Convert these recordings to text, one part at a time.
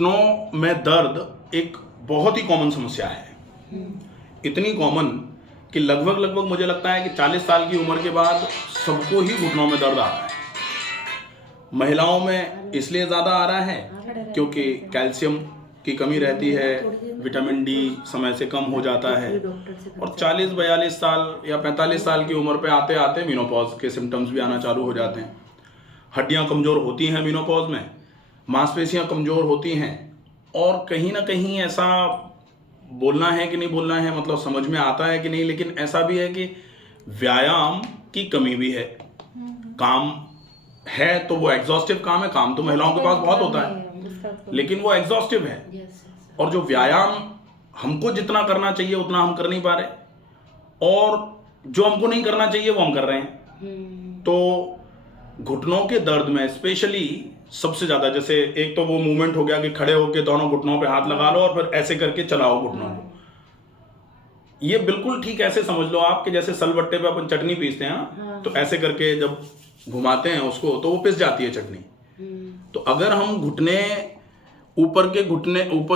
घुटनों में दर्द एक बहुत ही कॉमन समस्या है। इतनी कॉमन कि लगभग मुझे लगता है कि 40 साल की उम्र के बाद सबको ही घुटनों में दर्द आ रहा है। महिलाओं में इसलिए ज़्यादा आ रहा है क्योंकि कैल्शियम की कमी रहती है, विटामिन डी समय से कम हो जाता है और 40-42 साल या 45 साल की उम्र पे आते आते मेनोपॉज के सिम्टम्स भी आना चालू हो जाते हैं। हड्डियां कमज़ोर होती हैं मेनोपॉज में, मांसपेशियां कमज़ोर होती हैं और कहीं ना कहीं ऐसा बोलना है कि नहीं बोलना है, मतलब समझ में आता है कि नहीं, लेकिन ऐसा भी है कि व्यायाम की कमी भी है। काम है तो वो एग्जॉस्टिव काम है, काम तो महिलाओं के पास बहुत होता है लेकिन वो एग्जॉस्टिव है। और जो व्यायाम हमको जितना करना चाहिए उतना हम कर नहीं पा रहे और जो हमको नहीं करना चाहिए वो हम कर रहे हैं। तो घुटनों के दर्द में स्पेशली सबसे ज्यादा, जैसे एक तो वो मूवमेंट हो गया कि खड़े होकर दोनों घुटनों पे हाथ लगा लो और फिर ऐसे करके चलाओ घुटनों को। ये बिल्कुल ठीक ऐसे समझ लो आप कि जैसे सलबट्टे पे अपन चटनी पीसते हैं ना, तो ऐसे करके जब घुमाते हैं उसको तो वो पिस जाती है चटनी। तो अगर हम घुटने ऊपर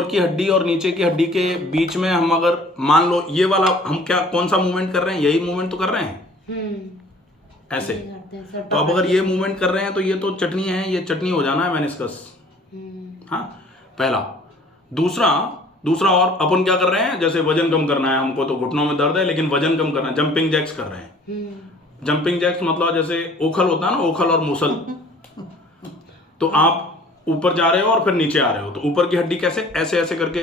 की हड्डी और नीचे की हड्डी के बीच में हम अगर मान लो ये वाला, हम क्या कौन सा मूवमेंट कर रहे हैं, यही मूवमेंट तो कर रहे हैं ऐसे। तो अब अगर ये मूवमेंट कर रहे हैं तो ये तो चटनी है, ये चटनी हो जाना है मेनिस्कस। हाँ, पहला। दूसरा और अपन क्या कर रहे हैं, जैसे वजन कम करना है हमको, तो घुटनों में दर्द है लेकिन वजन कम करना है, जंपिंग जैक्स कर रहे हैं। जंपिंग जैक्स मतलब जैसे ओखल होता है ना, ओखल और मुसल। तो आप ऊपर जा रहे हो और फिर नीचे आ रहे हो, तो ऊपर की हड्डी कैसे ऐसे ऐसे करके,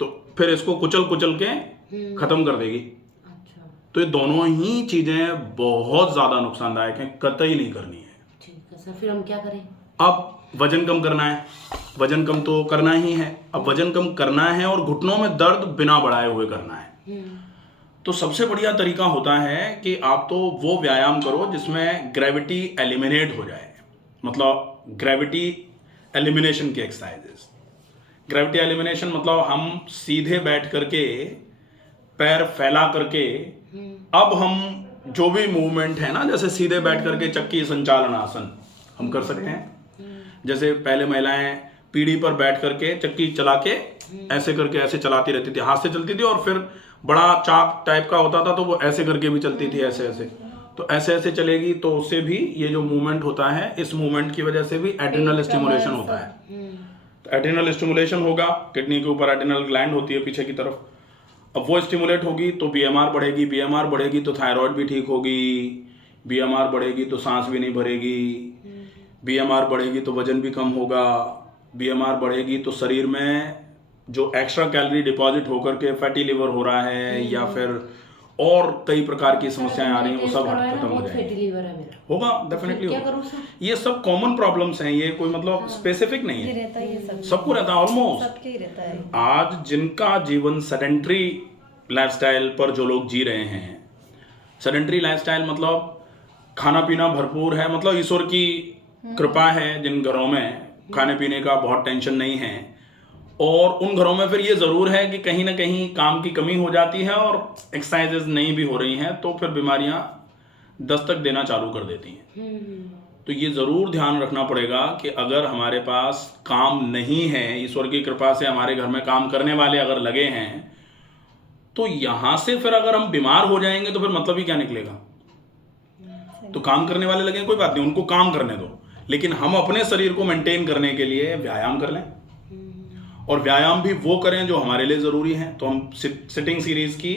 तो फिर इसको कुचल के खत्म कर देगी। तो ये दोनों ही चीजें बहुत ज्यादा नुकसानदायक हैं, कतई नहीं करनी है। ठीक है सर, फिर हम क्या करें? अब वजन कम करना है, वजन कम तो करना ही है। अब वजन कम करना है और घुटनों में दर्द बिना बढ़ाए हुए करना है। तो सबसे बढ़िया तरीका होता है कि आप तो वो व्यायाम करो जिसमें ग्रेविटी एलिमिनेट हो जाए, मतलब ग्रेविटी एलिमिनेशन की एक्सरसाइजेस। ग्रेविटी एलिमिनेशन मतलब हम सीधे बैठ करके पैर फैला करके, अब हम जो भी मूवमेंट है ना, जैसे सीधे बैठ करके चक्की संचालन आसन हम कर सकते हैं। जैसे पहले महिलाएं पीढ़ी पर बैठ करके चक्की चला के ऐसे करके ऐसे चलाती रहती थी, हाथ से चलती थी और फिर बड़ा चाक टाइप का होता था तो वो ऐसे करके भी चलती थी, ऐसे ऐसे। तो ऐसे ऐसे चलेगी तो उससे भी ये जो मूवमेंट होता है, इस मूवमेंट की वजह से भी एड्रिनल स्टिमुलेशन होता है। तो एड्रिनल स्टिमुलेशन होगा, किडनी के ऊपर एड्रिनल ग्लैंड होती है पीछे की तरफ। अब वो स्टिमुलेट होगी तो बीएमआर बढ़ेगी, बीएमआर बढ़ेगी तो थायराइड भी ठीक होगी, बीएमआर बढ़ेगी तो सांस भी नहीं भरेगी, बीएमआर बढ़ेगी तो वजन भी कम होगा, बीएमआर बढ़ेगी तो शरीर में जो एक्स्ट्रा कैलोरी डिपॉजिट होकर के फैटी लिवर हो रहा है या फिर और कई प्रकार की समस्याएं आ रही हैं वो सब खत्म हो जाएंगी। होगा डेफिनेटली होगा। ये सब कॉमन प्रॉब्लम्स हैं, ये कोई मतलब स्पेसिफिक नहीं है, सबको रहता है ऑलमोस्ट। आज जिनका जीवन सेडेंट्री लाइफस्टाइल पर जो लोग जी रहे हैं, सेडेंट्री लाइफस्टाइल मतलब खाना पीना भरपूर है, मतलब ईश्वर की कृपा है जिन घरों में खाने पीने का बहुत टेंशन नहीं है, और उन घरों में फिर ये ज़रूर है कि कहीं ना कहीं काम की कमी हो जाती है और एक्सरसाइजेज नहीं भी हो रही हैं, तो फिर बीमारियां दस्तक देना चालू कर देती हैं। तो ये ज़रूर ध्यान रखना पड़ेगा कि अगर हमारे पास काम नहीं है, ईश्वर की कृपा से हमारे घर में काम करने वाले अगर लगे हैं, तो यहाँ से फिर अगर हम बीमार हो जाएंगे तो फिर मतलब ही क्या निकलेगा। तो काम करने वाले लगे, कोई बात नहीं, उनको काम करने दो, लेकिन हम अपने शरीर को मेंटेन करने के लिए व्यायाम कर लें और व्यायाम भी वो करें जो हमारे लिए ज़रूरी है। तो हम सिटिंग सीरीज की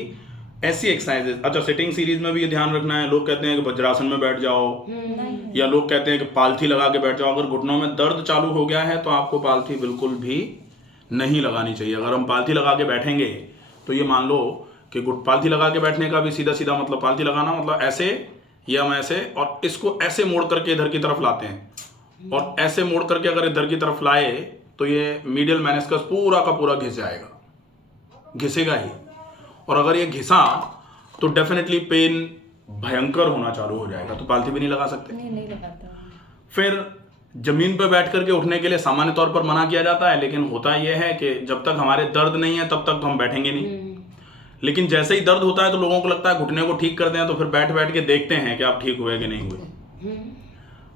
ऐसी एक्सरसाइजेज, अच्छा सिटिंग सीरीज में भी ये ध्यान रखना है, लोग कहते हैं कि वज्रासन में बैठ जाओ या लोग कहते हैं कि पालथी लगा के बैठ जाओ। अगर घुटनों में दर्द चालू हो गया है तो आपको पालथी बिल्कुल भी नहीं लगानी चाहिए। अगर हम पालथी लगा के बैठेंगे तो ये मान लो कि पालथी लगा के बैठने का भी सीधा सीधा मतलब, पालथी लगाना मतलब ऐसे या हम ऐसे और इसको ऐसे मोड़ करके इधर की तरफ लाते हैं और ऐसे मोड़ करके अगर इधर की तरफ लाए तो ये मीडियल मेनिस्कस पूरा का पूरा घिस जाएगा, घिसेगा ही। और अगर ये घिसा तो डेफिनेटली पेन भयंकर होना चालू हो जाएगा, तो पालथी भी नहीं लगा सकते। नहीं लगाता। फिर जमीन पर बैठ करके उठने के लिए सामान्य तौर पर मना किया जाता है, लेकिन होता यह है कि जब तक हमारे दर्द नहीं है तब तक तो हम बैठेंगे नहीं। लेकिन जैसे ही दर्द होता है तो लोगों को लगता है घुटने को ठीक कर दें, तो फिर बैठ बैठ के देखते हैं कि आप ठीक हुए कि नहीं हुए।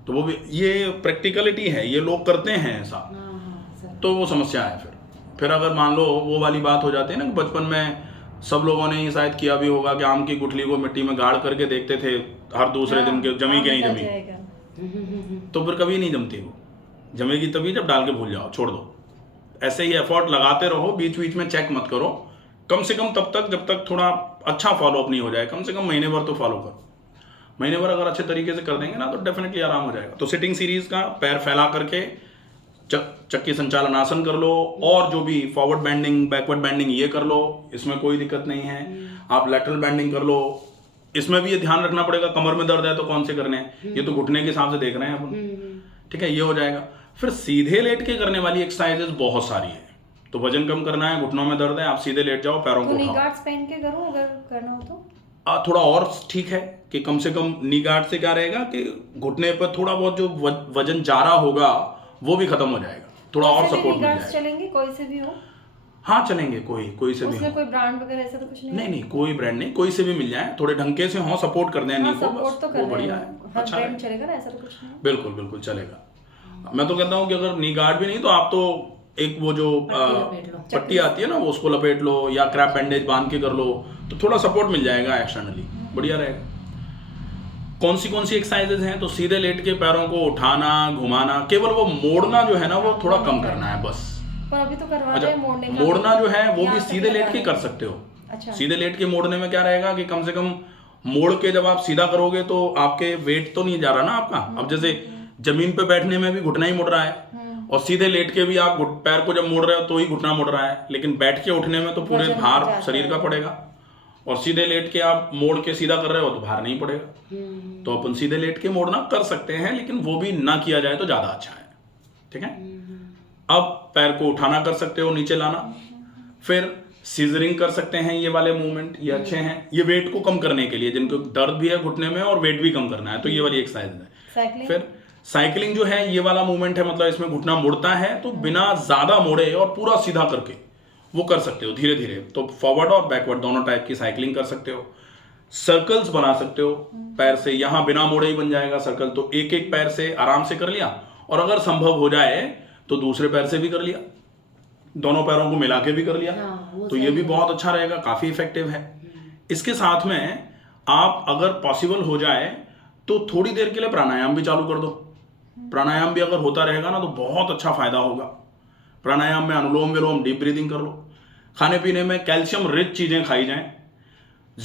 तो वो भी ये प्रैक्टिकलिटी है, ये लोग करते हैं ऐसा। तो वो समस्या है। फिर अगर मान लो वो वाली बात हो जाती है ना कि बचपन में सब लोगों ने ये शायद किया भी होगा कि आम की गुठली को मिट्टी में गाड़ करके देखते थे हर दूसरे दिन के जमी कि नहीं जमी, तो फिर कभी नहीं जमती वो। जमेगी तभी जब डाल के भूल जाओ, छोड़ दो। ऐसे ही एफर्ट लगाते रहो, बीच बीच में चेक मत करो, कम से कम तब तक जब तक थोड़ा अच्छा फॉलो अप नहीं हो जाए। कम से कम महीने भर तो फॉलो करो। महीने भर अगर अच्छे तरीके से कर देंगे ना तो डेफिनेटली आराम हो जाएगा। तो सिटिंग सीरीज का पैर फैला करके चक्की संचालन आसन कर लो, और जो भी फॉरवर्ड बेंडिंग बैकवर्ड बेंडिंग ये कर लो, इसमें कोई दिक्कत नहीं है। आप लैटरल बेंडिंग कर लो, इसमें भी ये ध्यान रखना पड़ेगा कमर में दर्द है तो कौन से करने हैं, ये तो घुटने के हिसाब से देख रहे हैं अपन, ठीक है, ये हो जाएगा। फिर सीधे लेट के करने वाली एक्सरसाइजेस बहुत सारी है। तो वजन कम करना है, घुटनों में दर्द है, आप सीधे लेट जाओ, पैरों को उठाओ। गार्ड्स पहन के करूं अगर करना हो तो? थोड़ा और ठीक है कि कम से कम नी गार्ड से क्या रहेगा कि घुटने पर थोड़ा बहुत जो वजन जा रहा होगा वो भी खत्म हो जाएगा, थोड़ा और सपोर्ट मिल जाएगा। चलेंगे कोई से भी हो? हाँ चलेंगे, कोई से भी उसमें हो। कोई ब्रांड वगैरह ऐसा तो कुछ नहीं? नहीं, कोई ब्रांड नहीं, कोई से भी मिल जाए, थोड़े ढंके से हो, सपोर्ट कर दें नी को, सपोर्ट बस तो कर वो बढ़िया है, हर अच्छा ब्रांड है। चलेगा ना, ऐसा तो कुछ नहीं? बिल्कुल चलेगा। मैं तो कहता हूँ कि अगर नी गार्ड भी नहीं तो आप तो एक वो जो पट्टी आती है ना वो उसको लपेट लो, या क्रैप बैंडेज बांध के कर लो, तो थोड़ा सपोर्ट मिल जाएगा एक्सटर्नली, बढ़िया रहेगा। कौन सी एक्सरसाइजेज हैं? तो सीधे लेट के पैरों को उठाना, घुमाना, केवल वो मोड़ना जो है ना वो थोड़ा कम करना है बस। पर अभी तो करवा अच्छा, रहे हैं मोड़ने का। मोड़ना जो है वो भी यहाँ सीधे तक लेट के लगा कर सकते हो। अच्छा। सीधे लेट के मोड़ने में क्या रहेगा कि कम से कम मोड़ के जब आप सीधा करोगे तो आपके वेट तो नहीं जा रहा ना आपका। अब जैसे जमीन पे बैठने में भी घुटना ही मुड़ रहा है, और सीधे लेट के भी आप पैर को जब मोड़ रहे हो तो ही घुटना मुड़ रहा है, लेकिन बैठ के उठने में तो पूरे वजन भार जाता शरीर है। का पड़ेगा, और सीधे लेट के आप मोड़ के सीधा कर रहे हो तो भार नहीं पड़ेगा। तो अपन सीधे लेट के मोड़ना कर सकते हैं, लेकिन वो भी ना किया जाए तो ज्यादा अच्छा है, ठीक है। अब पैर को उठाना कर सकते हो, नीचे लाना, फिर सीजरिंग कर सकते हैं, ये वाले मूवमेंट ये अच्छे हैं, ये वेट को कम करने के लिए, जिनको दर्द भी है घुटने में और वेट भी कम करना है, तो ये वाली एक्सरसाइज है। साइकिलिंग? फिर साइकिलिंग जो है ये वाला मूवमेंट है, मतलब इसमें घुटना मुड़ता है तो बिना ज्यादा मोड़े और पूरा सीधा करके वो कर सकते हो धीरे धीरे। तो फॉरवर्ड और बैकवर्ड दोनों टाइप की साइकिलिंग कर सकते हो। सर्कल्स बना सकते हो पैर से, यहां बिना मोड़े ही बन जाएगा सर्कल, तो एक एक पैर से आराम से कर लिया, और अगर संभव हो जाए तो दूसरे पैर से भी कर लिया, दोनों पैरों को मिला के भी कर लिया, तो ये भी बहुत अच्छा रहेगा, काफी इफेक्टिव है। इसके साथ में आप अगर पॉसिबल हो जाए तो थोड़ी देर के लिए प्राणायाम भी चालू कर दो। प्राणायाम भी अगर होता रहेगा ना तो बहुत अच्छा फायदा होगा। प्राणायाम में अनुलोम विलोम, डीप ब्रीदिंग कर लो। खाने पीने में कैल्शियम रिच चीजें खाई जाएं,